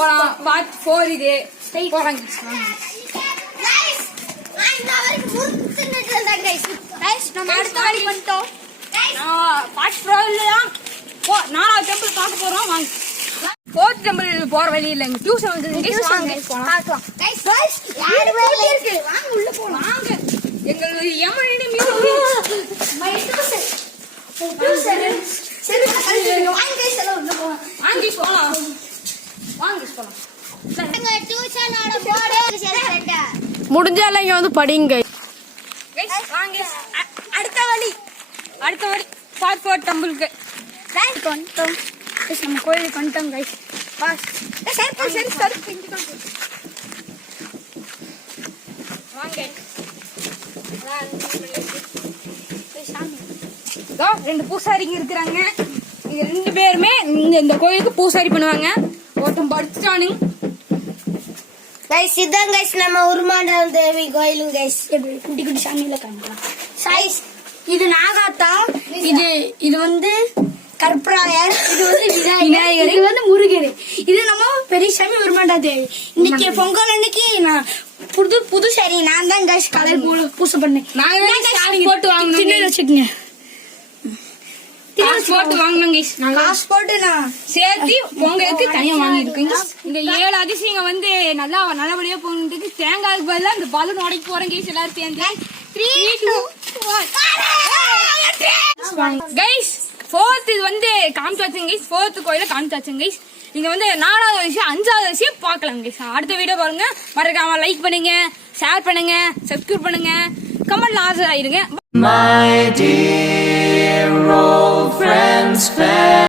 போலாம். பார்ட் 4 இது போலாம். நம்ம அடுத்த வேலைக்கு வந்துட்டோம். பார்ட் 4 நாலாவது டெம்பிள் பார்க்க போறோம். வாங்க. 4th டெம்பிள் போற வழி இல்ல, டியூஷன் வந்து பார்க்கலாம். உள்ள போலாம். வாங்க. எங்களுக்கு எமனி முடிஞ்சால இங்க வந்து படிங்க. அடுத்த வழி பார்ட் 4 டெம்பிளுக்கு வந்துட்டோம். நம்ம கோயிலுக்கு வந்துட்டோம் கைஸ். ரெண்டு பூசாரிங்க இருக்கிறாங்க. இங்க 2 பேருமே இந்த கோயிலுக்கு பூசாரி பண்ணுவாங்க. ஒருத்தன் படிச்சுட்டானுங்க. கைஸ் இதான் கைஸ் நம்ம உருமாண்டல் தேவி கோயிலும் கைஸ். குட்டி குட்டி சாமியில காமிக்கலாம். சைஸ் இது நாகாத்தா, இது வந்து கற்பராயர், இது வந்து விநாயகர், இது வந்து முருகர், இது நம்ம பெரிய சாமி உருமாண்டா தேவி. இன்னைக்கு பொங்கல் அன்னைக்கு நான் புது சாரி நான் தான் கைஸ் கலர் பூசை பண்ணேன். போட்டு வாங்கணும். போட்டு வாங்கணும் கைஸ். காசு போட்டு நான் சேர்த்து பொங்கலுக்கு தனியா வாங்கிருக்கீங்க. இந்த 7 அதிசயங்க வந்து நல்லபடியா போனதுக்கு தேங்காய்க்கு பதிலா இந்த பலூன் உடைக்க போறேன் கைஸ். எல்லாரும் சேர்ந்து 3, 2, 1 கைஸ். 4th இது வந்து காமிச்சாச்சுங்க கைஸ். 4th கோயில காமிச்சாச்சுங்க கைஸ். நீங்க வந்து 4வது விஷயம் 5வது விஷயம் பார்க்கலாம் கைஸ். அடுத்த வீடியோ பாருங்க. மறக்காம லைக் பண்ணுங்க, ஷேர் பண்ணுங்க, சப்ஸ்கிரைப் பண்ணுங்க, கமெண்ட்ல ஆன்சர் ஆயிருங்க. My dear old friends.